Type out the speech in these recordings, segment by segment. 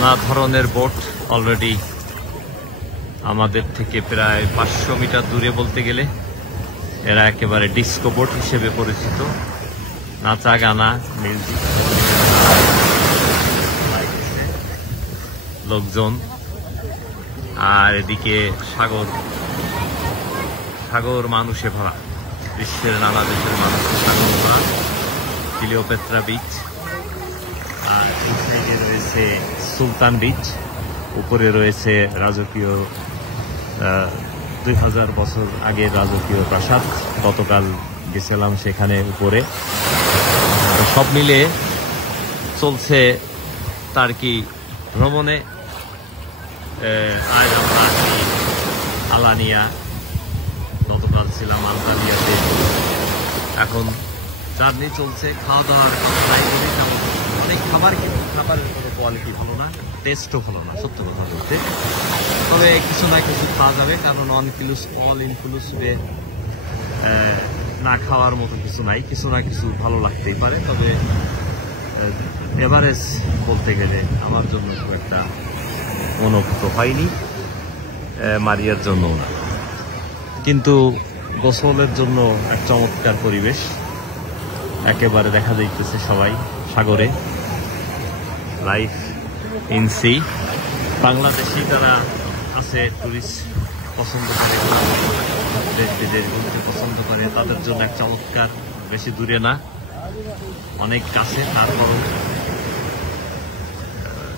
নানা ধরনের boat already আমাদের থেকে প্রায় 500 মিটার দূরে বলতে গেলে। এরা একেবারে ডিস্কো বোট হিসেবে পরিচিত। নাচা গানা মিউজিক, লোকজন, আর এদিকে সাগর সাগর মানুষে ভরা। বিশ্বের নানা দেশের মানুষের সাগর ভরা। ক্লিওপেট্রা বিচ, আর এই সাইডে রয়েছে সুলতান বিচ। উপরে রয়েছে রাজকীয় 2000 বছর আগের রাজকীয় প্রাসাদ। গতকাল গেছিলাম সেখানে উপরে। সব মিলে চলছে টার্কি ভ্রমণে। আজ আমরা আছি আলানিয়া, গতকাল ছিলাম আলতানিয়াতে। এখন জার্নি চলছে, খাওয়া দাওয়ার অনেক খাবার, কিন্তু খাবারের কোনো কোয়ালিটি ভালো না, টেস্টও ভালো না সত্য কথা বলতে। তবে কিছু না কিছু খাওয়া যাবে, কারণ অল ইনক্লুসিভে না খাওয়ার মতো কিছু নাই। কিছু না কিছু ভালো লাগতেই পারে, তবে এভারেজ বলতে গেলে আমার জন্য খুব একটা অনুভূত হয়নি, মারিয়ার জন্যও না। কিন্তু গোসলের জন্য এক চমৎকার পরিবেশ। একেবারে দেখা যাইতেছে সবাই সাগরে, লাইফ ইন সি। বাংলাদেশি যারা আছে, টুরিস্ট পছন্দ করে, দেশ বিদেশ ঘুরতে পছন্দ করে, তাদের জন্য এক চমৎকার। বেশি দূরে না, অনেক কাছে। তারপরও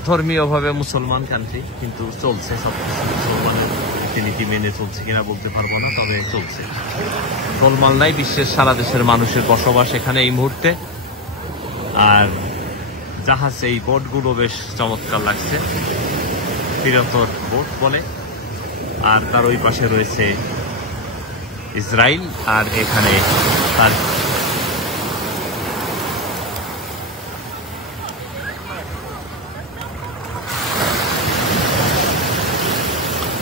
ধর্মীয়ভাবে মুসলমান কান্ট্রি, কিন্তু চলছে সবকিছু মুসলমানের রীতিনীতি মেনে চলছে কিনা বলতে পারবো না, তবে চলছে। গোলমাল নাই, বিশ্বের সারা দেশের মানুষের বসবাস এখানে এই মুহূর্তে। আর জাহাজ, এই বোটগুলো বেশ চমৎকার লাগছে, বৃহত্তর বোট বলে। আর তার ওই পাশে রয়েছে ইসরায়েল, আর এখানে তার